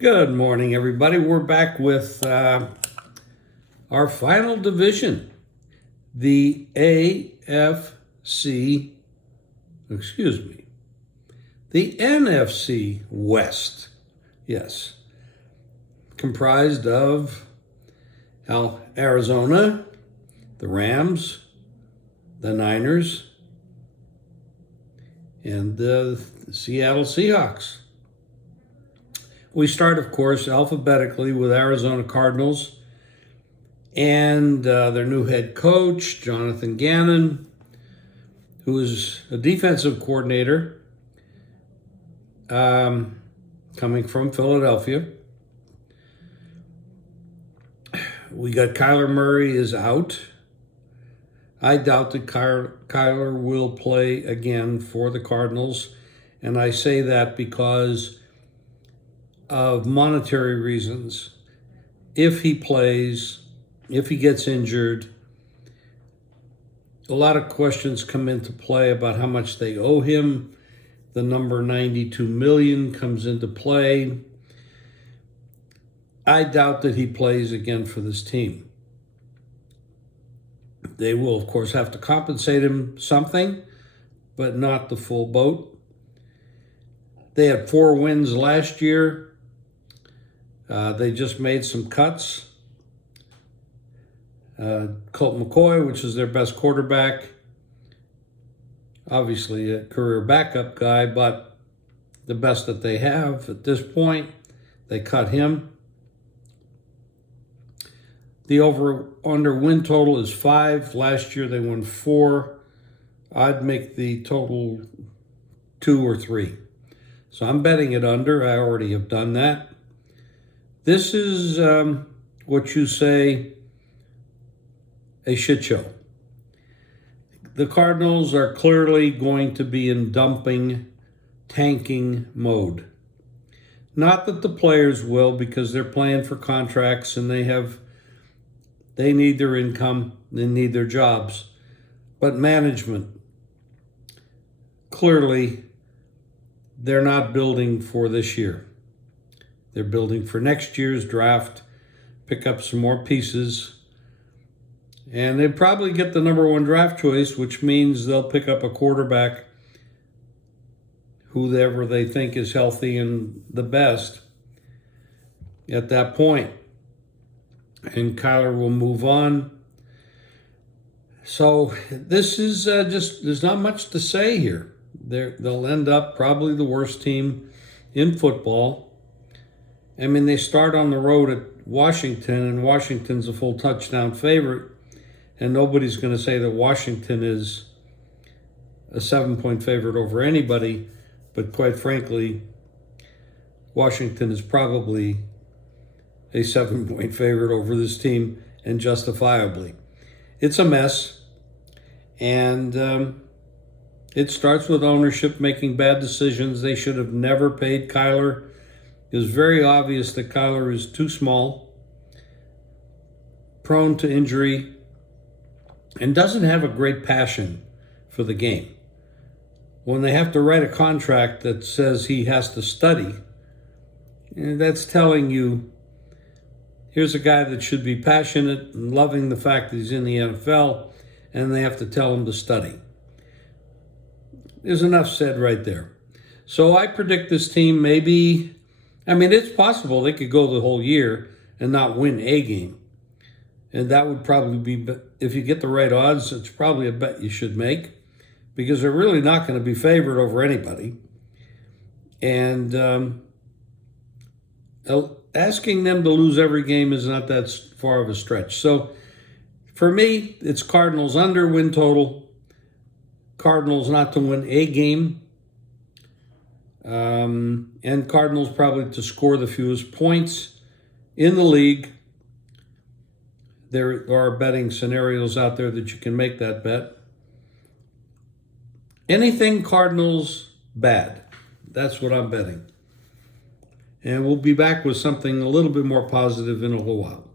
Good morning, everybody. We're back with our final division, the AFC, the NFC West. Yes, comprised of Arizona, the Rams, the Niners, and the Seattle Seahawks. We start, of course, alphabetically with Arizona Cardinals and their new head coach, Jonathan Gannon, who is a defensive coordinator coming from Philadelphia. We got Kyler Murray is out. I doubt that Kyler will play again for the Cardinals, and I say that because of monetary reasons. If he plays, if he gets injured, a lot of questions come into play about how much they owe him. The number 92 million comes into play. I doubt that he plays again for this team. They will, of course, have to compensate him something, but not the full boat. They had 4 wins last year. They just made some cuts. Colt McCoy, which is their best quarterback, obviously a career backup guy, but the best that they have at this point. They cut him. The over-under win total is 5. Last year they won 4. I'd make the total 2 or 3. So I'm betting it under. I already have done that. This is what you say a shit show. The Cardinals are clearly going to be in tanking mode. Not that the players will, because they're playing for contracts and they need their income, they need their jobs. But management, clearly, they're not building for this year. They're building for next year's draft, pick up some more pieces, and they probably get the number 1 draft choice, which means they'll pick up a quarterback, whoever they think is healthy and the best at that point. And Kyler will move on. So this is there's not much to say here. They'll end up probably the worst team in football. I mean, they start on the road at Washington, and Washington's a full touchdown favorite, and nobody's going to say that Washington is a 7-point favorite over anybody, but quite frankly, Washington is probably a 7-point favorite over this team, and justifiably. It's a mess, and it starts with ownership making bad decisions. They should have never paid Kyler. It was very obvious that Kyler is too small, prone to injury, and doesn't have a great passion for the game. When they have to write a contract that says he has to study, that's telling you, here's a guy that should be passionate and loving the fact that he's in the NFL, and they have to tell him to study. There's enough said right there. So I predict this team it's possible they could go the whole year and not win a game. And that would probably be, if you get the right odds, it's probably a bet you should make, because they're really not going to be favored over anybody. And asking them to lose every game is not that far of a stretch. So for me, it's Cardinals under win total, Cardinals not to win a game, and Cardinals probably to score the fewest points in the league. There are betting scenarios out there that you can make that bet. Anything Cardinals bad, that's what I'm betting. And we'll be back with something a little bit more positive in a little while.